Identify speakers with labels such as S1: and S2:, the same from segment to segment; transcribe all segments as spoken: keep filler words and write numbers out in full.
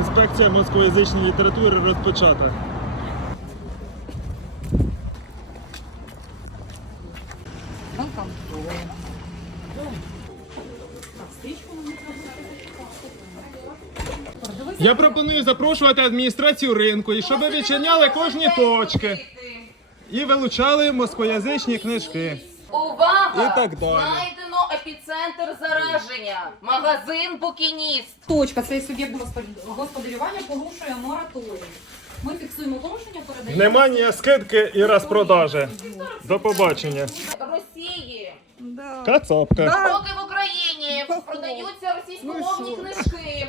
S1: Інспекція москоязичної літератури розпочата. Я пропоную запрошувати адміністрацію ринку, і щоб ви відчиняли кожні точки і вилучали москоязичні книжки.
S2: Увага!
S1: І так далі.
S2: Знайдено епіцентр зараження. Магазин «Букініст».
S3: Точка, цей суб'єкт господарювання порушує мораторій. Ми фіксуємо порушення, передаємо...
S1: Внимание, скидки і розпродажі. До побачення.
S2: Росії.
S1: Кацапка.
S2: Допоки в Україні продаються російськомовні книжки,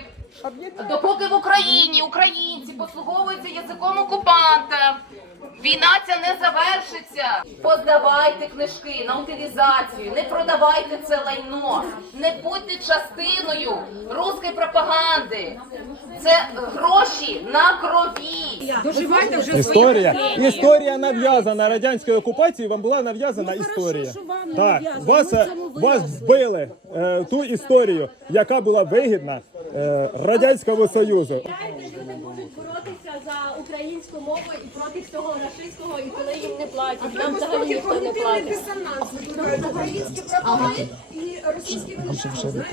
S2: допоки в Україні українці послуговуються язиком окупанта, війна ця не завершиться. Подавайте книжки на утилізацію, не продавайте це лайно, не будьте частиною руської пропаганди. Це гроші на крові.
S3: Доживайте вже
S1: Історія. Історія нав'язана радянською окупацією, вам була нав'язана історія. Так, вас, вас вбили е, ту історію, яка була вигідна е, Радянському Союзу.
S4: Люди будуть боротися за українську мову і проти всього рашистського, і коли їм не платять. Нам взагалі ніхто не платить.
S5: Українські прапори і російські книжки.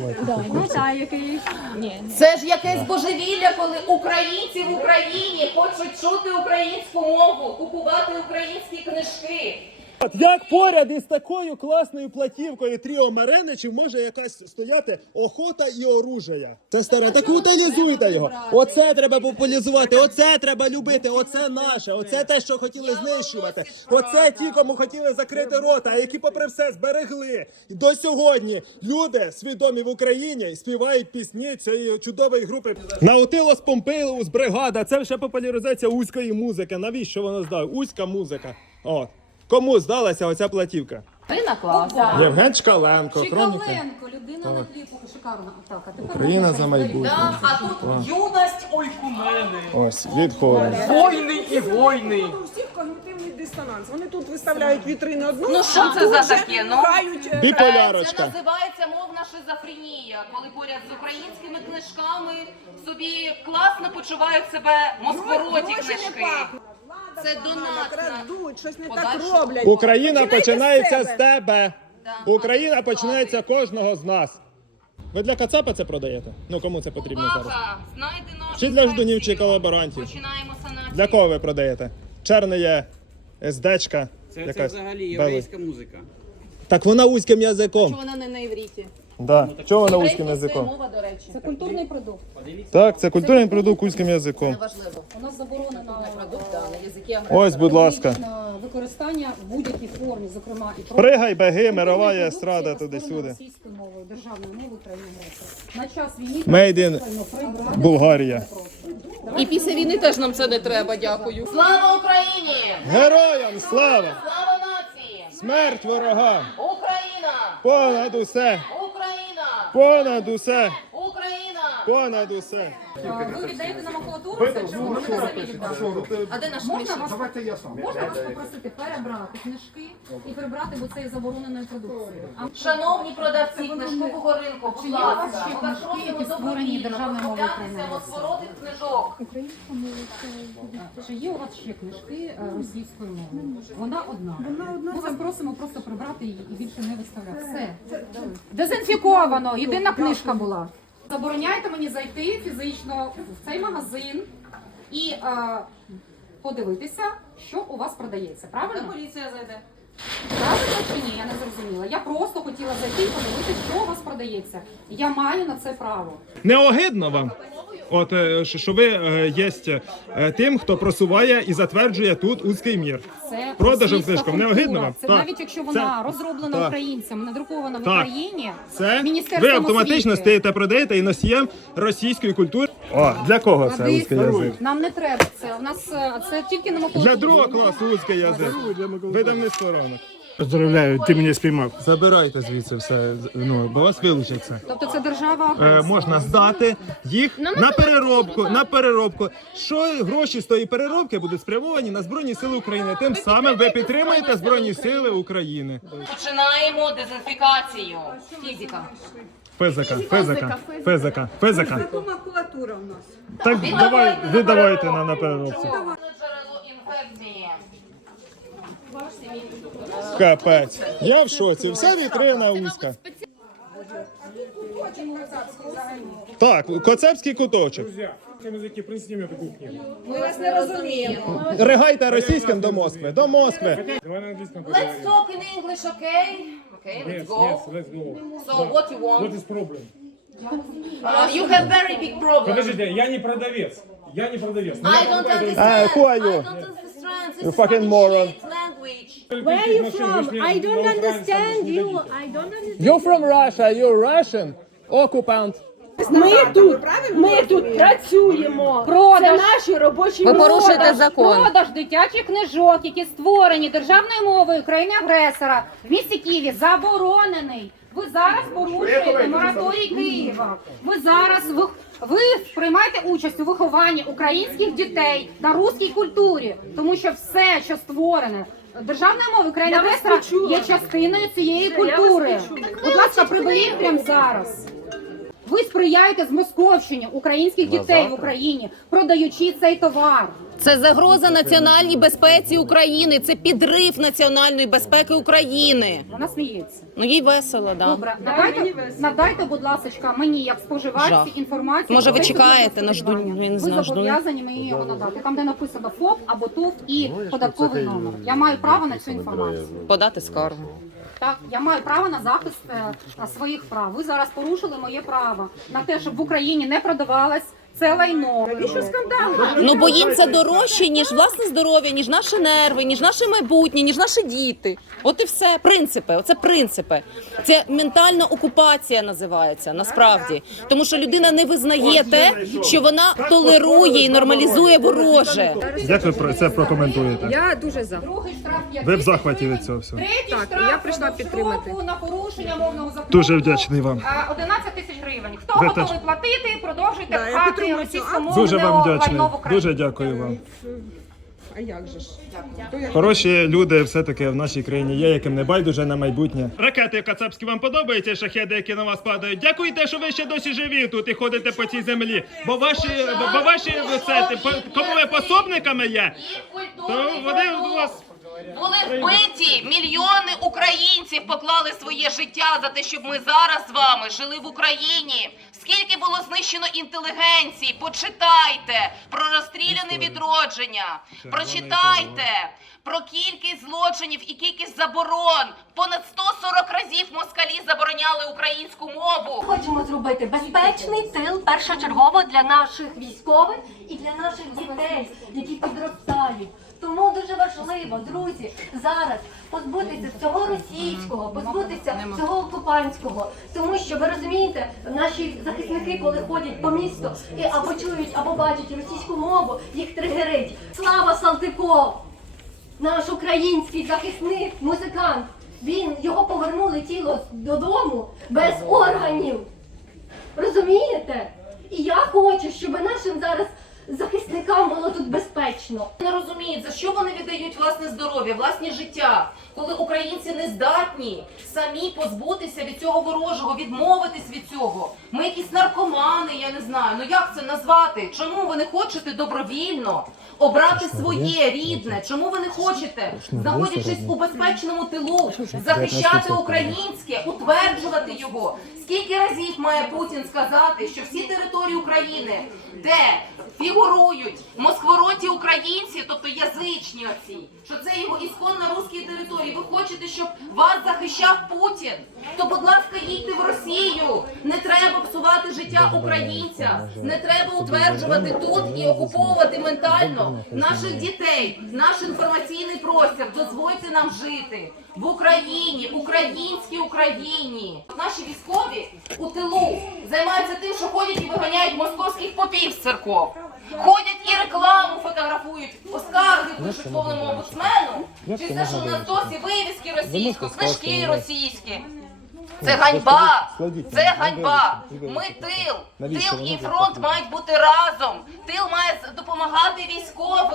S4: Ну так, який...
S2: Це ж якесь божевілля, коли українці в Україні хочуть чути українську мову, купувати українські книжки.
S1: От як поряд із такою класною платівкою Тріо Мареничів може якась стояти охота і оружия. Це старе, так утилізуйте його. Оце треба популяризувати, оце треба любити, оце наше, оце те, що хотіли знищувати. Оце ті, кому хотіли закрити рота, а які попри все зберегли. І до сьогодні люди свідомі в Україні співають пісні цієї чудової групи. Наутилус Помпиліус бригада, це вже популяризація узької музики. Навіщо воно здав? Узька музика. От. Кому здалася оця платівка?
S2: Ви накласа.
S1: Євген Чкаленко, хроніки.
S3: Чикаленко, людина на хліб, шикарна. Так, а тепер...
S1: Україна за майбутнє.
S2: Да, а тут
S6: Юність ойкумени.
S1: Ось, від хору.
S6: Войни і войни.
S5: У всіх когнітивний дисонанс. Вони тут виставляють вітрини одну,
S2: Ну, що
S5: а
S2: це
S5: тут
S2: за
S5: же
S2: таке, ну?
S5: грають, е,
S2: це
S1: Біполярочка.
S2: називається мовна шизофренія, коли поряд з українськими книжками собі класно почувають себе москвороті
S5: гроші не
S2: книжки.
S5: пахнуть. Влада
S2: Це
S5: погана,
S2: донатна.
S5: крадуть, щось не
S2: Подальше.
S5: так роблять.
S1: Україна
S5: Починайте
S1: починається з
S5: себе.
S1: тебе. Україна починається кожного з нас. Ви для Кацапа це продаєте? Ну кому це потрібно зараз?
S2: Увага! Знайдено
S1: Чи для ждунів, чи
S2: інспекцію.
S1: колаборантів?
S2: Починаємо санацію.
S1: Для кого ви продаєте? Черне є, СДчка.
S6: Це, це
S1: якась.
S6: взагалі
S1: Белий.
S6: єврейська музика.
S1: Так вона узьким язиком.
S2: Вона не на івріті.
S1: Да. Чого вона узьким
S2: Єврейська
S1: язиком?
S2: мова, до речі.
S3: Це культурний продукт.
S1: Так, це культурний продукт узьким язиком.
S2: Важливо.
S3: У нас заборонено
S2: Продукт, да, на язикі
S1: Ось, будь ласка.
S3: публічне використання в будь-якій формі, зокрема і про...
S1: Пригай, беги, мирова
S3: Культурна
S1: естрада
S3: продукція, яка
S1: туди-сюди.
S3: створена російською мовою, державною мовою країни-агресора. На час війни...
S1: Made in
S3: правильно прибрати.
S1: Булгарія.
S2: І після війни теж нам це не треба, дякую. Слава Україні!
S1: Героям слава!
S2: Слава нації!
S1: Смерть ворогам!
S2: Україна!
S1: Понад усе!
S2: Україна!
S1: Понад усе!
S2: Україна!
S1: Понад усе!
S3: Ви віддаєте на макулатуру, це чи ви можете самі віддати?
S2: А де наш
S3: Можна
S2: книжок?
S3: вас, можна вас попросити перебрати книжки і прибрати, бо це є забороненою продукцією. А
S2: Шановні продавці книжкового ринку, будь
S3: є у вас
S2: ласка,
S3: ще
S2: ми вас
S3: книжки, які
S2: просимо
S3: створені
S2: добровільно
S3: державною мовою
S2: позбавлятися
S3: України?
S2: розворотих книжок.
S3: українська мова це... Чи є у вас ще книжки е, російською мовою? Вона одна. Ми вас просимо просто прибрати її і більше не виставляти. Все. Дезінфіковано, єдина книжка була. Забороняйте мені зайти фізично в цей магазин і е, подивитися, що у вас продається. Правильно?
S2: Поліція зайде.
S3: Правильно чи ні? Я не зрозуміла. Я просто хотіла зайти і подивитися, що у вас продається. Я маю на це право.
S1: Не огидно вам? От, е, що що ви е, є е, тим, хто просуває і затверджує тут узький мір.
S3: Це
S1: Продажем
S3: російська
S1: книжкам. Не
S3: культура.
S1: огидно вам?
S3: Це
S1: Так.
S3: навіть якщо вона
S1: Це-
S3: розроблена
S1: так.
S3: українцями, надрукована в
S1: Так.
S3: Україні,
S1: Це
S3: Міністерством
S1: ви автоматично
S3: освіти.
S1: стаєте продаєте і носієм російської культури. О, для кого це
S3: Клади,
S1: узький язик?
S3: нам не треба це. У нас е, це тільки на макулатурі.
S1: Для другого класу узький язик. Видам сторону.
S7: Поздравляю, ти мене спіймав.
S1: Забирайте звідси все, ну, бо вас вилучать це.
S3: Тобто це держава
S1: Е,
S3: агресор.
S1: можна здати їх на переробку, на переробку. Що гроші з тої переробки будуть спрямовані на Збройні Сили України. Тим самим ви підтримуєте Збройні Сили України.
S2: Починаємо дезінфікацію. Фізика.
S7: Фезика, фезика, фезика, фезика.
S5: Макулатура у нас.
S7: Так давай, віддавайте нам на переробці.
S2: Джерело інфекції.
S1: Капець. Я в шоці. Вся вітрина узька. Так, коцепський куточок.
S5: Ми вас не розуміємо.
S1: Ригайте російським до Москви. До Москви.
S2: Let's talk in English, okay? Okay, let's go. So what you want? Uh, you have very big problem.
S8: Подождите, я не продавец. Я не продавец.
S2: I don't understand.
S1: Uh, who are you?
S2: I don't understand. This
S1: You
S2: is
S1: fucking
S2: fucking
S1: moron.
S2: shit language.
S4: Where are you from? I don't understand you. I don't understand.
S1: You're from Russia, you're Russian. Occupant.
S4: Ми тут, ми тут працюємо. Це
S3: Продаж.
S4: наші робочі
S3: Ви
S4: місця.
S3: порушуєте закон. Продаж дитячих книжок, які створені державною мовою країни-агресора в місті Києві, заборонений. Ви зараз порушуєте мораторій Києва. Ви зараз ви, ви приймаєте участь у вихованні українських дітей на руській культурі, тому що все, що створене державною мовою країни-агресора, є частиною цієї культури. Будь ласка, приберіть прямо зараз. Ви сприяєте змосковщині українських дітей в Україні, продаючи цей товар.
S9: Це загроза національній безпеці України, це підрив національної безпеки України.
S3: Вона сміється.
S9: Ну їй весело, да.
S3: Добре, надайте, надайте, будь ласка, мені як споживачці
S9: Жах.
S3: інформацію.
S9: Може, ви
S3: про
S9: чекаєте на
S3: споживання.
S9: жду- я не
S3: Ви
S9: знаю, жду.
S3: зобов'язані мені його надати. Там, де написано ФОП або ТОВ і податковий номер. Я маю право на цю інформацію.
S9: Подати скаргу.
S3: Так, я маю право на захист е, на своїх прав. Ви зараз порушили моє право на те, щоб в Україні не продавалось це лайно. І що скандали?
S9: Ну бо їм це дорожче, ніж власне здоров'я, ніж наші нерви, ніж наше майбутнє, ніж наші діти. От і все. Принципи. Оце принципи. Це ментальна окупація називається насправді. Тому що людина не визнає те, що вона толерує і нормалізує вороже.
S7: Як ви про це прокоментуєте?
S5: Я дуже за.
S3: Другий штраф п'ять
S7: Ви в
S3: тисяч
S7: захваті
S3: гривень.
S7: від цього всього.
S3: Третій
S5: Так,
S3: штраф
S5: я прийшла
S3: або
S5: підтримати.
S3: штрафу на порушення мовного закону.
S7: Дуже вдячний вам.
S3: А, одинадцять тисяч гривень. Хто
S7: Ви
S3: готовий
S7: теж.
S3: платити, продовжуйте
S5: Да, я
S3: пхати
S5: підтримую цю
S3: російськомовне
S7: Дуже вам вдячний.
S3: лайно в Україні.
S7: Дуже дякую вам.
S5: А як же ж? То я-
S7: Хороші люди все-таки в нашій країні є, яким не байдуже на майбутнє. Ракети кацапські вам подобаються, шахеди, які на вас падають. Дякуйте, що ви ще досі живі тут і ходите по цій землі. Бо ваші, бо ваші це, ти, по- кому ви пособниками є, то вони у вас...
S2: Були вбиті, мільйони українців поклали своє життя за те, щоб ми зараз з вами жили в Україні. Скільки було знищено інтелігенції, почитайте про розстріляне відродження, прочитайте про кількість злочинів і кількість заборон. Понад сто сорок разів москалі забороняли українську мову.
S4: Хочемо зробити безпечний тил першочергово для наших військових і для наших дітей, які підростають. Тому дуже важливо, друзі, зараз позбутися цього російського, позбутися цього окупантського. Тому що, ви розумієте, наші захисники, коли ходять по місту і або чують, або бачать російську мову, їх тригерить. Слава Салтиков! Наш український захисник, музикант, він, його повернули тіло додому без органів. Розумієте? І я хочу, щоб нашим зараз захисникам було тут безпечно.
S2: Не розуміють, за що вони віддають власне здоров'я, власні життя, коли українці не здатні самі позбутися від цього ворожого, відмовитись від цього. Ми якісь наркомани, я не знаю. Ну як це назвати? Чому ви не хочете добровільно обрати своє рідне? Чому ви не хочете, знаходячись у безпечному тилу, захищати українське, утверджувати його? Скільки разів має Путін сказати, що всі території України, де фігурують москвороті українці, тобто язичні оці, що це його ісконно русські території, ви хочете, щоб вас захищав Путін, то, будь ласка, їдьте в Росію. Не треба псувати життя українця, не треба утверджувати тут і окуповувати ментально наших дітей, наш інформаційний простір. Дозвольте нам жити в Україні, українській Україні. Наші військові у тилу займаються тим, що ходять і виганяють московських попів з церков. Ходять і рекламу фотографують, оскарги пишуть повному омбудсмену. Чи це, що у нас досі вивіски російські, книжки російські? Це ганьба! Це ганьба! Ми тил! Тил і фронт мають бути разом! Тил має допомагати військовим!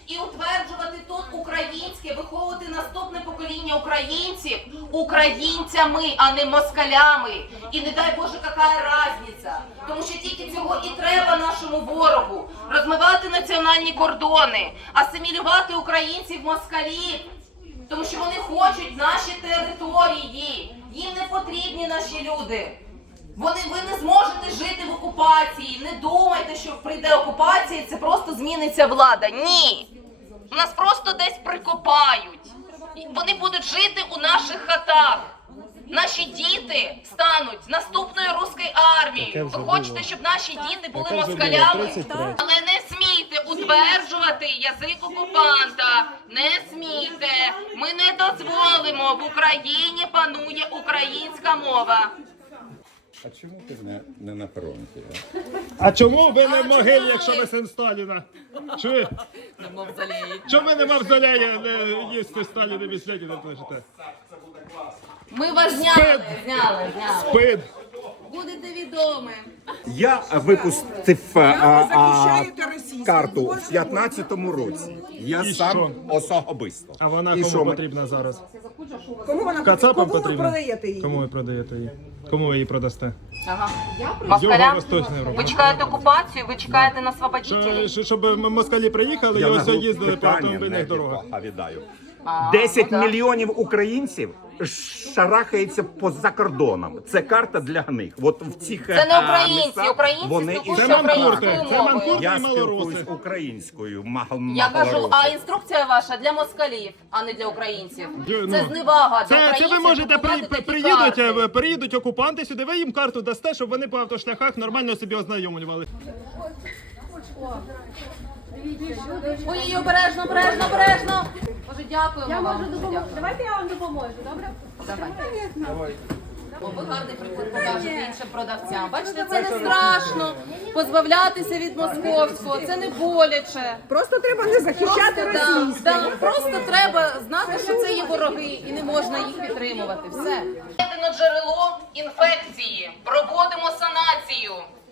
S2: і утверджувати тут українське, виховувати наступне покоління українців українцями, а не москалями. І не дай Боже, яка різниця. Тому що тільки цього і треба нашому ворогу. Розмивати національні кордони, асимілювати українців москалів. Тому що вони хочуть наші території. Їм не потрібні наші люди. Вони, ви не зможете жити в окупації. Не думайте, що прийде окупація і це просто зміниться влада. Ні. Нас просто десь прикопають. Вони будуть жити у наших хатах. Наші діти стануть наступною руською армією. Ви хочете, щоб наші діти були москалями? Але не смійте утверджувати язик окупанта. Не смійте. Ми не дозволимо. В Україні панує українська мова.
S10: А чому ти не, не на фронті? А?
S7: А чому ви не в могилі, якщо ви син Сталіна? Чуєш? Чому ви не мавзолеї не їсти Сталіна від Леніна лежите?
S2: Ми вас зняли, зняли, зняли.
S7: Спид.
S2: Будете відомі.
S10: Я випустив а, а,
S5: захищаєте російську
S10: карту в п'ятнадцятому році. Я
S7: І
S10: сам
S7: що?
S10: особисто.
S7: А вона
S10: І
S7: кому
S10: що ми-
S7: потрібна зараз?
S5: Кому вона
S7: Кацапам
S5: кому ви
S7: потрібна?
S5: продаєте її?
S7: Кому ви продаєте її? Кому ви її продасте?
S2: Ага.
S7: Москалям? Восточна Європа.
S2: Ви чекаєте окупацію, ви чекаєте на
S7: Що,
S2: освободителей.
S7: що- щоб м- москалі приїхали і
S10: Я на
S7: ось їздили по
S10: питання
S7: автомобільних
S10: не
S7: дорогах.
S10: відповідаю.
S2: А,
S10: десять
S2: ну, да.
S10: мільйонів українців шарахається поза кордоном. Це карта для них. От в цих
S2: Це не
S10: а,
S2: українці,
S10: містах
S2: українці
S10: вони і
S2: спілкуються
S7: Це
S10: шарахаються.
S7: манкурти,
S2: українською
S7: це
S2: мовою.
S7: манкурти
S10: Я
S7: і малороси.
S10: спілкуюсь українською,
S2: Я кажу, а
S10: малороси.
S2: інструкція ваша для москалів, а не для українців.
S7: Ну,
S2: Це зневага для
S7: Це, це
S2: українців.
S7: ви можете при,
S2: купувати
S7: при-
S2: такі
S7: приїдуть,
S2: карти.
S7: е, приїдуть окупанти сюди, ви їм карту дасте, щоб вони по автошляхах нормально собі ознайомлювали.
S2: Ой, обережно, обережно, обережно. Боже, дякуємо вам. Дуже дякую.
S4: Давайте я вам допоможу, добре?
S2: Давай. О, ви гарний приклад покажете іншим продавцям. Бачите, це не страшно позбавлятися від московського, це не боляче.
S5: Просто треба не захищати
S2: Просто, да,
S5: російську.
S2: да, просто треба знати, що це є вороги і не можна їх підтримувати. Все. Знайдено джерело інфекції. Проводимо санацію.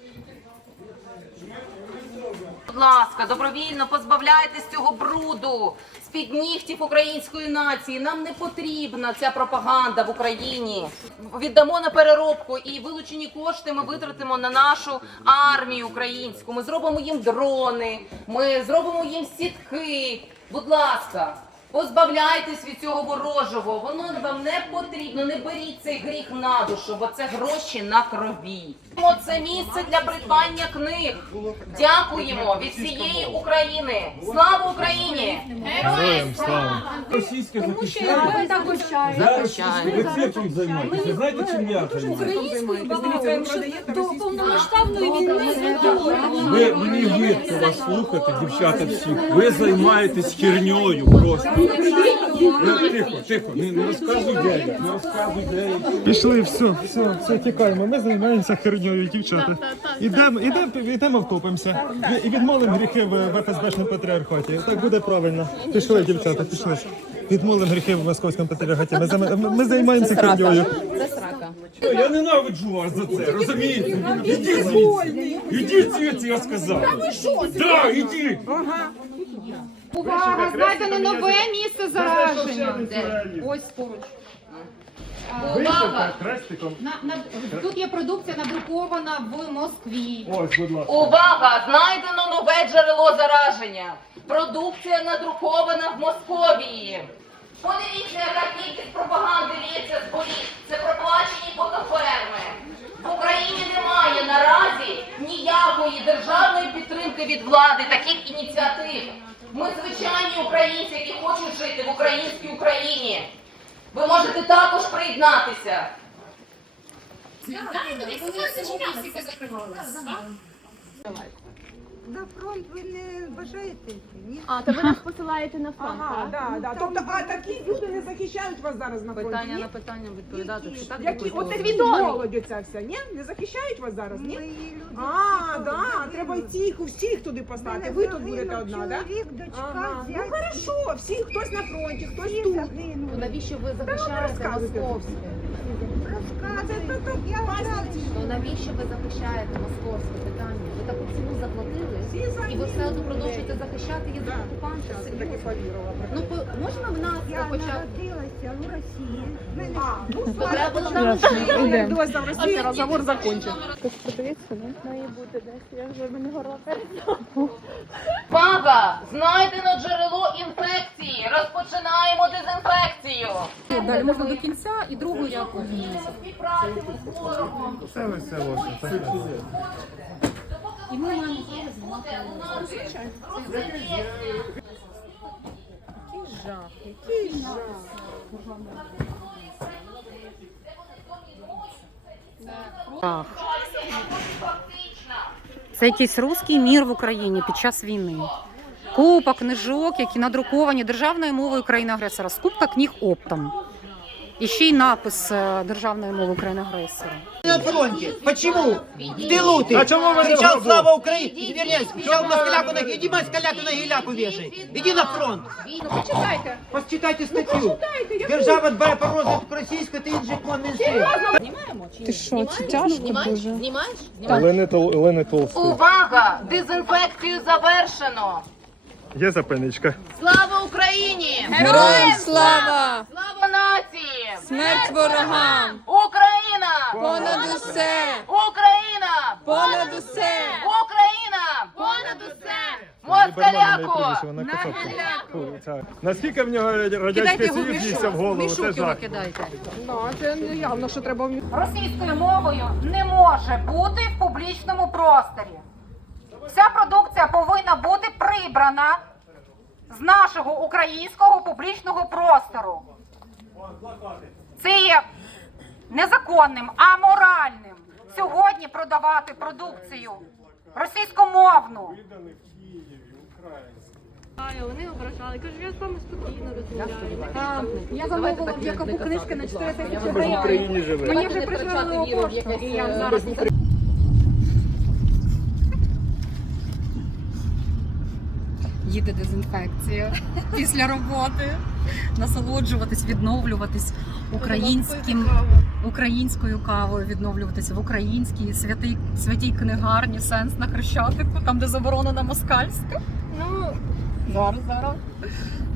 S2: Будь ласка, добровільно позбавляйтесь цього бруду з-під нігтів української нації. Нам не потрібна ця пропаганда в Україні. Віддамо на переробку і вилучені кошти ми витратимо на нашу армію українську. Ми зробимо їм дрони, ми зробимо їм сітки. Будь ласка, позбавляйтесь від цього ворожого. Воно вам не потрібно. Не беріть цей гріх на душу, бо це гроші на крові. Це місце для придбання книг. Дякуємо від всієї України. Слава Україні!
S7: Героям слава!
S8: Російське захищає. Зараз
S2: Захищаємо.
S8: ви це чим займаєтеся? Знаєте, чим я займаюся?
S5: До
S4: повномасштабної війни
S8: Ви мені гидко вас слухати, дівчата всі. Ви займаєтесь херньою просто. Ви тихо, тихо, не, не розказуй дядя, не розказуй дядя.
S7: Пішли, все, все, все, тікаємо. Ми займаємося херньою, дівчата. Ідемо, ідемо, ідемо втопимося. І відмолимо гріхи в, в ФСБшному патріархаті. Так буде правильно. Пішли, дівчата, пішли. Відмолимо гріхи в московському патріархаті. Ми, займа- ми, ми займаємося херньою.
S2: Це срака.
S8: Я ненавиджу вас за це, розумієте? Ідіть звідси, ідіть звідси, я сказав. Так, ідіть.
S3: Увага, знайдено нове місце зараження. Ось поруч.
S2: Увага!
S7: Хрестиком.
S3: На, на, тут є продукція надрукована в Москві.
S7: Ось, будь ласка.
S2: Увага! Знайдено нове джерело зараження. Продукція надрукована в Московії. Подивіться, яка кількість пропаганди лється з боліт. Це проплачені ботоферми. В Україні немає наразі ніякої державної підтримки від влади, таких ініціатив. Ми звичайні українці, які хочуть жити в українській Україні. Ви можете також приєднатися.
S11: На фронт ви не бажаєте? Ні?
S4: А, то ви нас посилаєте на фронт,
S5: Ага,
S4: так?
S5: да, да. Тобто, а такі люди не захищають вас зараз на фронті?
S2: Питання
S5: ні?
S2: на питання відповідати. Чи так
S5: Які,
S2: відповідати?
S5: от такі молодь оця вся, ні? Не захищають вас зараз, ні?
S11: Мої люди.
S5: А, да, треба всіх, всіх туди послати. Ви тут будете одна, так? Да?
S11: Чоловік, дочка,
S5: Ага. Ну
S11: зять.
S5: хорошо, всі, хтось на фронті, хтось
S11: Всі
S5: тут.
S11: загинули.
S3: Навіщо ви
S5: захищаєте розказуйте.
S3: московське?
S11: Розказуйте, я одразу.
S3: Ну навіщо ви захищаєте московське питання? Ви таку ціну заплатили, і ви все одно продовжуєте захищати язик окупанта. Ну, по- можна в нас
S11: Я
S3: хоча б...
S11: народилася в Росії. В мене
S3: То треба було нам жити.
S5: Давай там Росія, розговор закончен.
S2: Увага! Знайдено джерело інфекції. Розпочинаємо дезінфекцію.
S3: Далі можна до кінця і другу ряку.
S2: Співпраці з ворогом.
S3: І ми маємо зараз знімати. Це якийсь руський мір в Україні під час війни. Купа книжок, які надруковані державною мовою країни-агресора. Скупка книг оптом. І ще й напис е, державною мовою країни-агресора.
S12: На фронте. Почему? В тылу ты.
S7: А чему вы
S12: Кричал
S7: не
S12: слава Украине. Извиняюсь, кричал москаляку на иди москаляку на геляку вешай. Иди на фронт.
S5: Почитайте.
S12: Почитайте статтю. Держава дбає про розвиток російської та інших мов меншин.
S5: Ти що, це тяжко дуже.
S2: Знімаєш?
S7: Олени, Тол- Олени Толстої.
S2: Увага! Дезінфекцію завершено.
S7: Є запальничка.
S2: Слава Україні!
S5: Героям слава!
S2: Слава нації!
S5: Смерть ворогам!
S2: Україна!
S5: Понад усе!
S2: Україна!
S5: Понад усе!
S2: Україна! Понад усе! Москаляку!
S7: Наскільки в нього радянський союз ївся в голову, це жах.
S5: Ну, це не явно, що треба вміти.
S3: Російською мовою не може бути в публічному просторі. Вся продукція повинна бути прибрана з нашого українського публічного простору. Це є незаконним, аморальним сьогодні продавати продукцію російськомовну.
S4: Вони ображали, кажуть, я з вами спокійно розмовляю.
S3: Я замовила в Якову книжки на чотири тисячі гривень. Мені вже прийшли нову пошту, і я зараз... Їде дезінфекція після роботи. Насолоджуватись, відновлюватись українським, українською кавою, відновлюватись в українській святій, святій книгарні «Сенс» на Хрещатику, там, де заборонена москальська. Ну, зараз, зараз.